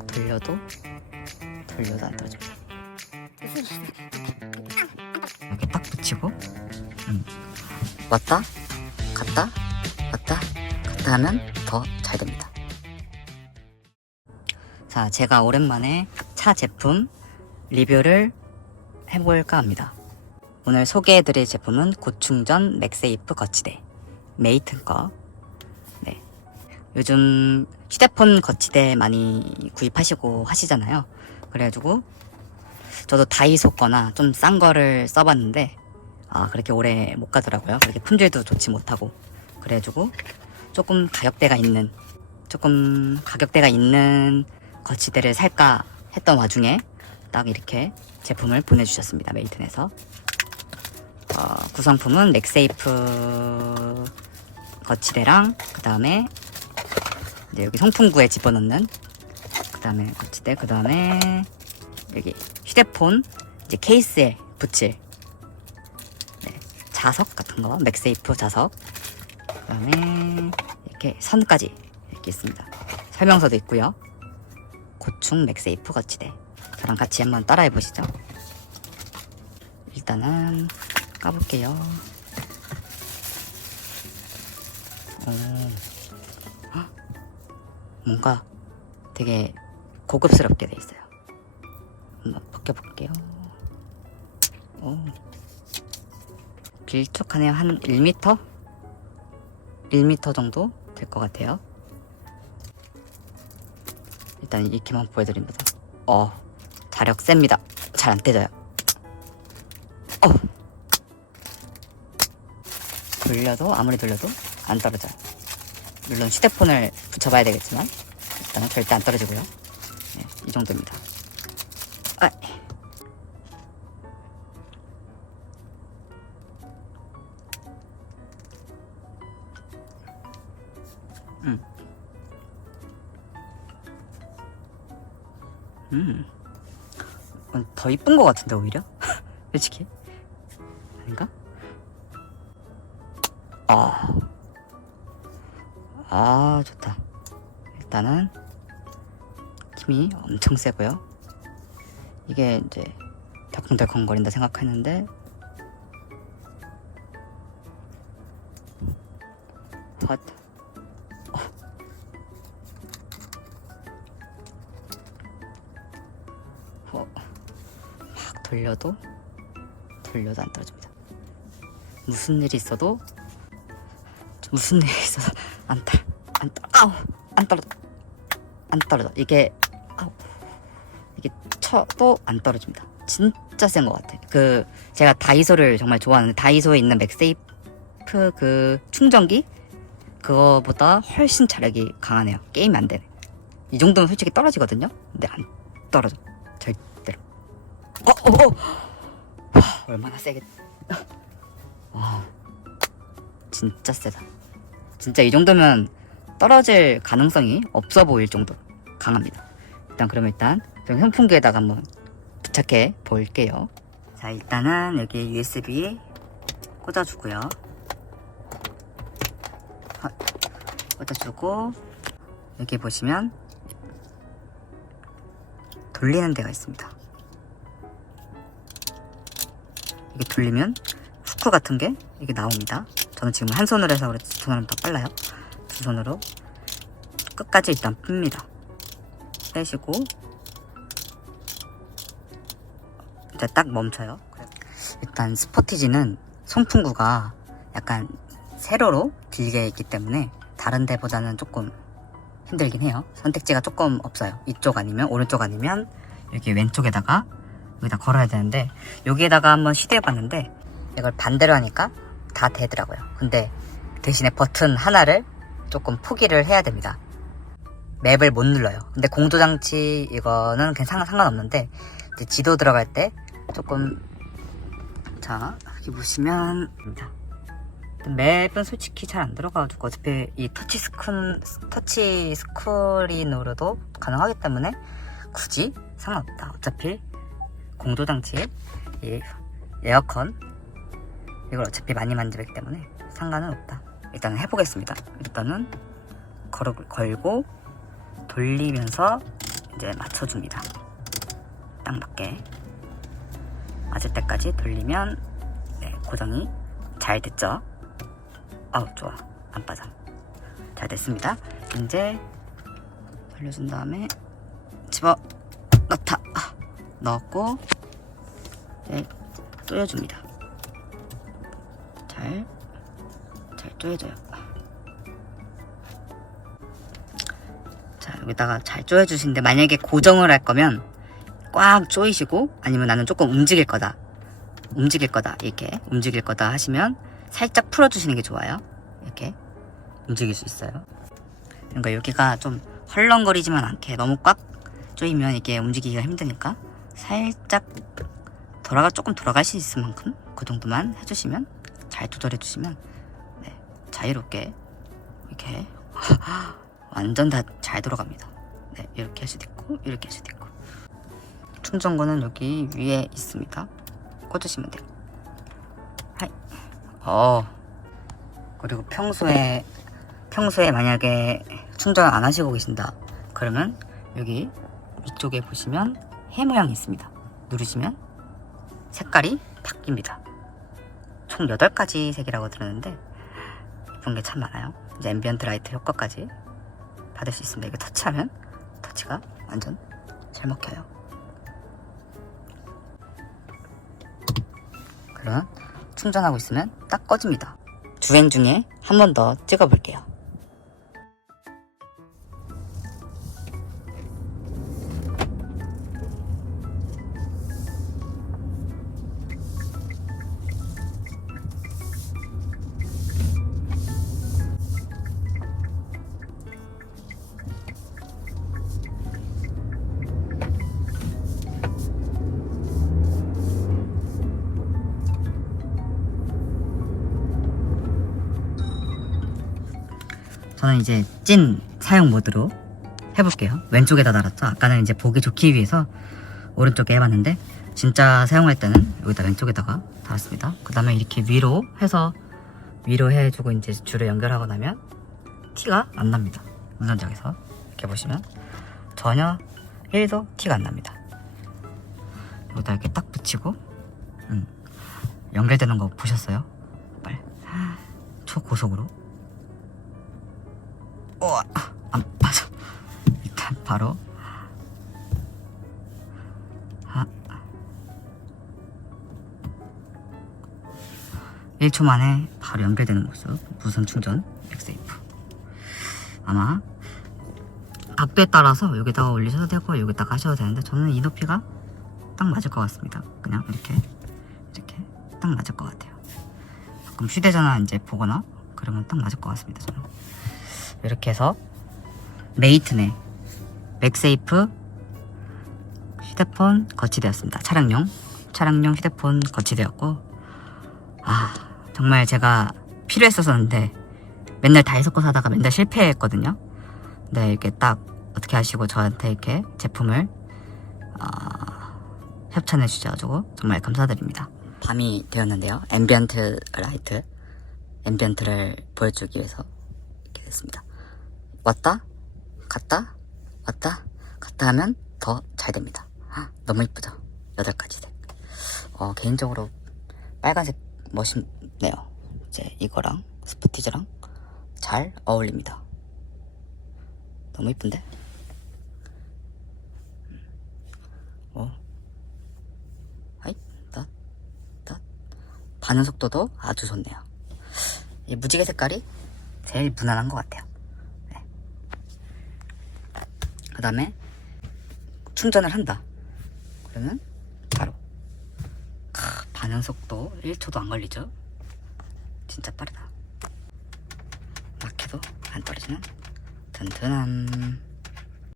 막 돌려도 돌려도 안 떨어집니다. 이렇게 딱 붙이고 음. 왔다 갔다 왔다 갔다 하면 더 잘 됩니다. 자, 제가 오랜만에 차 제품 리뷰를 해볼까 합니다. 오늘 소개해드릴 제품은 고충전 맥세이프 거치대 메이튼 거. 네. 요즘 휴대폰 거치대 많이 구입하시고 하시잖아요. 그래가지고 저도 다이소 거나 좀 싼 거를 써봤는데 아 그렇게 오래 못 가더라고요. 그렇게 품질도 좋지 못하고 그래가지고 조금 가격대가 있는 조금 가격대가 있는 거치대를 살까 했던 와중에 딱 이렇게 제품을 보내주셨습니다. 메이튼에서 어, 구성품은 맥세이프 거치대랑 그 다음에 이제 여기 송풍구에 집어넣는. 그 다음에 거치대 그 다음에 여기 휴대폰 이제 케이스에 붙일. 네, 자석 같은 거 맥세이프 자석. 그 다음에 이렇게 선까지 이렇게 있습니다. 설명서도 있고요. 고충 맥세이프 거치대. 저랑 같이 한번 따라해 보시죠. 일단은 까볼게요. 오. 헉, 뭔가 되게 고급스럽게 돼 있어요 한번 벗겨볼게요. 오. 길쭉하네요. 한 1m? 1m 정도 될 것 같아요. 일단 이렇게만 보여드립니다. 어, 자력 셉니다. 잘 안 떼져요. 어. 돌려도, 아무리 돌려도 안 떨어져요. 물론 휴대폰을 붙여봐야 되겠지만, 일단은 절대 안 떨어지고요. 네, 이 정도입니다. 아. 음. 음. 어, 더 이쁜 것 같은데 오히려? 솔직히 아닌가? 아, 아 좋다. 일단은 힘이 엄청 세고요. 이게 이제 덜컹덜컹 거린다 생각했는데 헛 어. 어. 막 돌려도 돌려도 안 떨어집니다 무슨 일이 있어도 무슨 일이 있어도 안 떨, 안 떨, 아우 안 떨어져 안 떨어져 이게 아우 이게 쳐도 안 떨어집니다. 진짜 센 것 같아. 그 제가 다이소를 정말 좋아하는데 다이소에 있는 맥세이프 그 충전기 그거보다 훨씬 자력이 강하네요. 게임이 안 되네. 이 정도면 솔직히 떨어지거든요. 근데 안 떨어져. 절대로. 어, 어, 어. 와, 얼마나 세게. 와, 진짜 세다. 진짜 이 정도면 떨어질 가능성이 없어 보일 정도 강합니다. 일단 그럼 일단 좀 선풍기에다가 한번 부착해 볼게요. 자 일단은 여기 USB 꽂아주고요. 아, 꽂아주고 여기 보시면 돌리는 데가 있습니다. 이게 돌리면 후크 같은 게 이게 나옵니다. 저는 지금 한 손으로 해서 그렇지 두 손은 더 빨라요. 두 손으로 끝까지 일단 풉니다. 빼시고 이제 딱 멈춰요. 일단 스포티지는 송풍구가 약간 세로로 길게 있기 때문에 다른 데보다는 조금 힘들긴 해요. 선택지가 조금 없어요. 이쪽 아니면 오른쪽 아니면 여기 왼쪽에다가 여기다 걸어야 되는데 여기에다가 한번 시도해봤는데 이걸 반대로 하니까 다 되더라고요. 근데 대신에 버튼 하나를 조금 포기를 해야 됩니다. 맵을 못 눌러요. 근데 공조장치 이거는 상관, 상관없는데 지도 들어갈 때 조금 자 여기 보시면 맵은 솔직히 잘 안 들어가가지고 어차피 이 터치 스크린 터치 스크린으로도 가능하기 때문에 굳이 상관없다. 어차피 공조장치에 이 에어컨 이걸 어차피 많이 만지기 때문에 상관은 없다. 일단은 해보겠습니다. 일단은 걸어, 걸고 돌리면서 이제 맞춰줍니다. 딱 맞게 맞을 때까지 돌리면 네, 고정이 잘 됐죠? 아우 좋아 안 빠져 잘 됐습니다. 이제 돌려준 다음에 집어 넣다 아, 넣었고 이제 조여줍니다. 잘, 잘 조여줘요. 자, 여기다가 잘 조여주시는데, 만약에 고정을 할 거면 꽉 조이시고, 아니면 나는 조금 움직일 거다. 움직일 거다. 이렇게 움직일 거다 하시면 살짝 풀어주시는 게 좋아요. 이렇게 움직일 수 있어요. 그러니까 여기가 좀 헐렁거리지만 않게 너무 꽉 조이면 이게 움직이기가 힘드니까 살짝 돌아가 조금 돌아갈 수 있을 만큼 그 정도만 해주시면 잘 조절해 주시면 네, 자유롭게 이렇게 완전 다 잘 돌아갑니다. 네, 이렇게 할 수도 있고 이렇게 할 수도 있고 충전구는 여기 위에 있습니다. 꽂으시면 돼요. 하이. 어. 그리고 평소에 평소에 만약에 충전을 안 하시고 계신다. 그러면 여기 위쪽에 보시면 해 모양이 있습니다. 누르시면 색깔이 바뀝니다. 총 8가지 색이라고 들었는데 예쁜 게 참 많아요. 이제 앰비언트 라이트 효과까지 받을 수 있습니다. 이거 터치하면 터치가 완전 잘 먹혀요. 그러면 충전하고 있으면 딱 꺼집니다. 주행 중에 한 번 더 찍어 볼게요. 저는 이제 찐 사용 모드로 해볼게요. 왼쪽에다 달았죠. 아까는 이제 보기 좋기 위해서 오른쪽에 해봤는데 진짜 사용할 때는 여기다 왼쪽에다가 달았습니다. 그 다음에 이렇게 위로 해서 위로 해주고 이제 줄을 연결하고 나면 티가 안 납니다. 운전석에서 이렇게 보시면 전혀 1도 티가 안 납니다. 여기다 이렇게 딱 붙이고 음, 연결되는 거 보셨어요? 빨리 초고속으로 우와 안 빠져 일단 바로. 아. 1초 만에 바로 연결되는 모습. 무선 충전 맥세이프. 아마 각도에 따라서 여기다가 올리셔도 되고 여기다가 하셔도 되는데 저는 이 높이가 딱 맞을 것 같습니다. 그냥 이렇게 이렇게 딱 맞을 것 같아요. 가끔 휴대전화 이제 보거나 그러면 딱 맞을 것 같습니다 저는 이렇게 해서 메이트네 맥세이프 휴대폰 거치되었습니다. 차량용 차량용 휴대폰 거치되었고 아 정말 제가 필요했었었는데 맨날 다이소 거 사다가 맨날 실패했거든요. 근데 이렇게 딱 어떻게 하시고 저한테 이렇게 제품을 아, 협찬해 주셔가지고 정말 감사드립니다. 밤이 되었는데요. 앰비언트 라이트 앰비언트를 보여주기 위해서 이렇게 됐습니다. 왔다 갔다 왔다 갔다 하면 더 잘 됩니다. 아, 너무 이쁘죠? 여덟 가지 색. 어, 개인적으로 빨간색 멋있네요. 이제 이거랑 스포티즈랑 잘 어울립니다. 너무 이쁜데? 어. 아이, 나, 나. 반응 속도도 아주 좋네요. 이 무지개 색깔이 제일 무난한 것 같아요. 그 다음에 충전을 한다. 그러면 바로 크, 반응 속도 1초도 안 걸리죠? 진짜 빠르다. 막혀도 안 떨어지는 든든함.